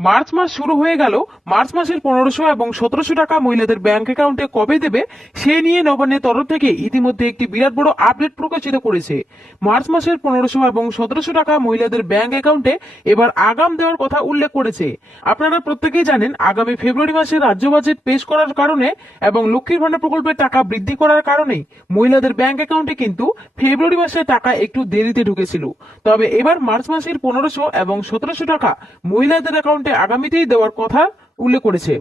March মাস শুরু হয়ে গেল। মার্চ মাসের 1500 এবং 1700 টাকা মহিলাদের ব্যাংক অ্যাকাউন্টে কবে দেবে সে নিয়ে নবান্নের তরফ থেকে ইতিমধ্যে একটি বিরাট বড় আপডেট প্রকাশিত করেছে। মার্চ মাসের 1500 এবং 1700 টাকা মহিলাদের ব্যাংক অ্যাকাউন্টে এবার আগাম দেওয়ার কথা উল্লেখ করেছে। আপনারা প্রত্যেকেই জানেন আগামী ফেব্রুয়ারি মাসে রাজ্য বাজেট পেশ করার কারণে এবং লক্ষ্মীর ভান্ডার প্রকল্পের টাকা বৃদ্ধি করার কারণেই মহিলাদের ব্যাংক অ্যাকাউন্টে কিন্তু ফেব্রুয়ারি মাসে টাকা একটু দেরিতে ঢুকেছিল। তবে এবার মার্চ মাসের 1500 এবং 1700 টাকা মহিলাদের অ্যাকাউন্টে আগামীতেই দেওয়ার কথা উল্লেখ করেছে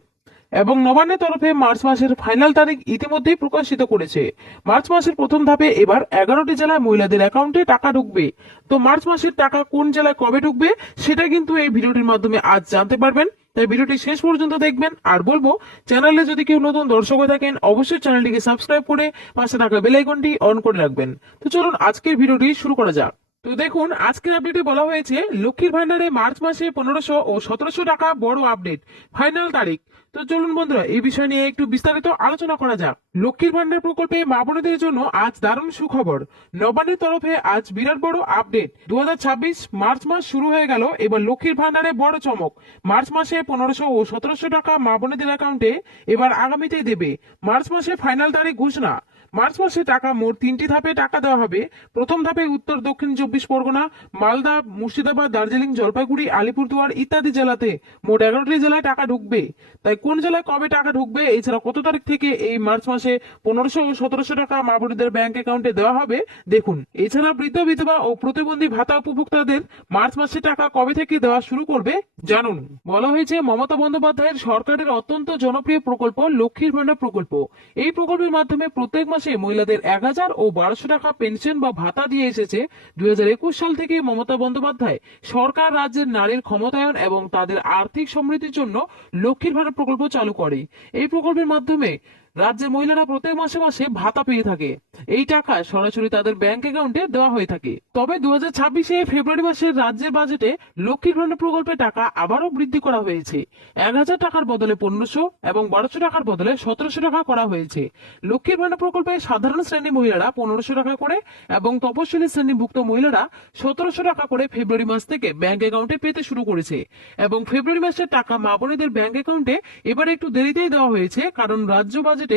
এবং নবান্নের তরফে মার্চ মাসের ফাইনাল তারিখ ইতিমধ্যেই প্রকাশিত করেছে। মার্চ মাসের প্রথম ধাপে এবার 11টি জেলায় মহিলাদের অ্যাকাউন্টে টাকা ঢুকবে। তো মার্চ মাসের টাকা কোন জেলায় কবে ঢুকবে সেটা কিন্তু এই ভিডিওটির মাধ্যমে আজ জানতে পারবেন। তাই ভিডিওটি শেষ পর্যন্ত দেখবেন। আর বলবো, চ্যানেলে যদি কেউ নতুন দর্শক হয়ে থাকেন অবশ্যই চ্যানেলটিকে সাবস্ক্রাইব করে পাশে থাকা বেল আইকনটি অন করে রাখবেন। তো চলুন আজকের ভিডিওটি শুরু করা যাক। তো দেখুন, আজকের আপডেটে বলা হয়েছে লক্ষ্মীর ভান্ডারে মার্চ মাসে 1500 ও 1700 টাকা বড় আপডেট, ফাইনাল তারিখ। তো চলুন বন্ধুরা এই বিষয় নিয়ে একটু বিস্তারিত আলোচনা করা যাক। লক্ষ্মীর ভান্ডার প্রকল্পে মা বোনেদের জন্য আজ দারুণ সুখবর। নবান্নের তরফে আজ বিরাট বড় আপডেট। 2026 মার্চ মাস শুরু হয়ে গেল, এবার লক্ষ্মীর ভান্ডারে বড় চমক। মার্চ মাসে 1500 ও 1700 টাকা মা বোনেদের অ্যাকাউন্টে এবার আগামীতেই দেবে। মার্চ মাসে ফাইনাল তারিখ ঘোষণা। মার্চ মাসে টাকা মোট 3টি ধাপে টাকা দেওয়া হবে। প্রথম ধাপে উত্তর দক্ষিণ 24 পরগনা, মালদা, মুর্শিদাবাদ, দার্জিলিং, জলপাইগুড়ি, আলিপুরদুয়ার ইত্যাদি জেলাতে মোট 11টি জেলায় টাকা ঢুকবে। তাই কোন জেলায় কবে টাকা ঢুকবে, এছাড়া কত তারিখ থেকে এই মার্চ মাসে 1500 ও 1700 টাকা মা বোনেদের ব্যাংক অ্যাকাউন্টে দেওয়া হবে দেখুন। এছাড়া বৃদ্ধ, বিধবা ও প্রতিবন্ধী ভাতা উপভোক্তাদের মার্চ মাসে টাকা কবে থেকে দেওয়া শুরু করবে জানুন। বলা হয়েছে মমতা বন্দ্যোপাধ্যায়ের সরকারের অত্যন্ত জনপ্রিয় প্রকল্প লক্ষ্মীর ভান্ডার প্রকল্প। এই প্রকল্পের মাধ্যমে প্রত্যেক মাসে মহিলাদের 1000 ও 1200 টাকা পেনশন বা ভাতা দিয়ে এসেছে। 2021 সাল থেকে মমতা বন্দ্যোপাধ্যায় সরকার রাজ্যের নারীর ক্ষমতায়ন এবং তাদের আর্থিক সমৃদ্ধির জন্য লক্ষ্মীর ভান্ডার প্রকল্প চালু করে। এই প্রকল্পের মাধ্যমে রাজ্যের মহিলারা প্রত্যেক মাসে মাসে ভাতা পেয়ে থাকে। এই টাকা সরাসরি তাদের ব্যাংক অ্যাকাউন্টে দেওয়া হয়ে থাকে। তবে 2026 ফেব্রুয়ারি মাসের রাজ্যের বাজেটে লক্ষ্মীর ভান্ডার প্রকল্পের টাকা আবারও বৃদ্ধি করা হয়েছে। 1000 টাকার বদলে 1500 এবং 1200 টাকার বদলে 1700 টাকা করা হয়েছে। লক্ষ্মীর ভান্ডার প্রকল্পে সাধারণ শ্রেণী মহিলারা 1500 টাকা করে এবং তপশিলি শ্রেণীভুক্ত মহিলারা 1700 টাকা করে ফেব্রুয়ারি মাস থেকে ব্যাংক অ্যাকাউন্টে পেতে শুরু করেছে। এবং ফেব্রুয়ারি মাসের টাকা মা বোনেদের ব্যাংক অ্যাকাউন্টে এবার একটু দেরিতেই দেওয়া হয়েছে, কারণ রাজ্য বাজেটে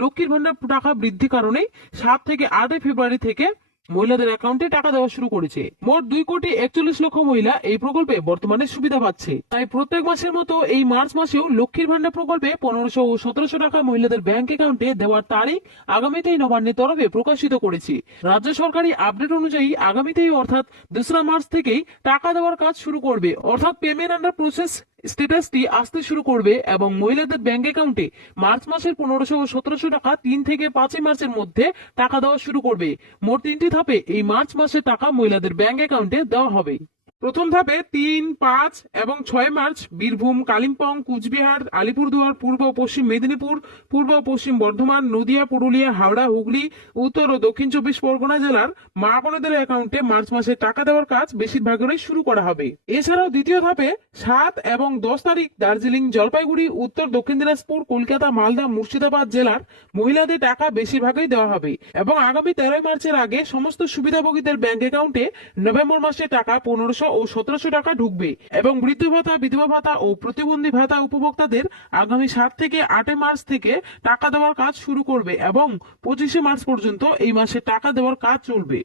লক্ষ্মীর ভান্ডার টাকা বৃদ্ধি কারণেই 7 থেকে 8 ফেব্রুয়ারি থেকে মহিলাদের অ্যাকাউন্টে টাকা দেওয়া শুরু করেছে। মোট 2,41,00,000 মহিলা এই প্রকল্পে বর্তমানে সুবিধা পাচ্ছে। তাই প্রত্যেক মাসের মতো এই মার্চ মাসেও লক্ষ্মীর ভান্ডার প্রকল্পে 1500 ও 1700 টাকা মহিলাদের ব্যাংক অ্যাকাউন্টে দেওয়ার তারিখ আগামীতেই নবান্নের তরফে প্রকাশিত করেছে। রাজ্য সরকারি আপডেট অনুযায়ী আগামীতেই অর্থাৎ 2রা মার্চ থেকেই টাকা দেওয়ার কাজ শুরু করবে, অর্থাৎ পেমেন্ট আন্ডার প্রসেস স্ট্যাটাসটি আসতে শুরু করবে এবং মহিলাদের ব্যাংক অ্যাকাউন্টে মার্চ মাসের 1500 ও 1700 টাকা 3 থেকে 5 মার্চের মধ্যে টাকা দেওয়া শুরু করবে। মোট 3টি ধাপে এই মার্চ মাসে টাকা মহিলাদের ব্যাংক অ্যাকাউন্টে দেওয়া হবে। প্রথম ধাপে 3, 5 এবং 6 মার্চ বীরভূম, কালিম্পং, কুচবিহার, আলিপুরদুয়ার, পূর্ব ও পশ্চিম মেদিনীপুর, পূর্ব ও পশ্চিম বর্ধমান, নদিয়া, পুরুলিয়া, হাওড়া, হুগলি, উত্তর ও দক্ষিণ 24 পরগনা জেলার মা বোনেদের অ্যাকাউন্টে মার্চ মাসে টাকা দেওয়ার কাজ বেশিরভাগেরই শুরু করা হবে। এছাড়াও দ্বিতীয় ধাপে 7 এবং 10 তারিখ দার্জিলিং, জলপাইগুড়ি, উত্তর দক্ষিণ দিনাজপুর, কলকাতা, মালদা, মুর্শিদাবাদ জেলার মহিলাদের টাকা বেশিরভাগই দেওয়া হবে এবং আগামী 13 মার্চের আগে সমস্ত সুবিধাভোগীদের ব্যাংক অ্যাকাউন্টে নভেম্বর মাসে টাকা 1500 ও 1700 টাকা ঢুকবে এবং বৃদ্ধ ভাতা, বিধবা ভাতা ও প্রতিবন্ধী ভাতা উপভোক্তাদের আগামী 7 থেকে 8 মার্চ থেকে টাকা দেওয়ার কাজ শুরু করবে এবং 25 মার্চ পর্যন্ত এই মাসে টাকা দেওয়ার কাজ চলবে।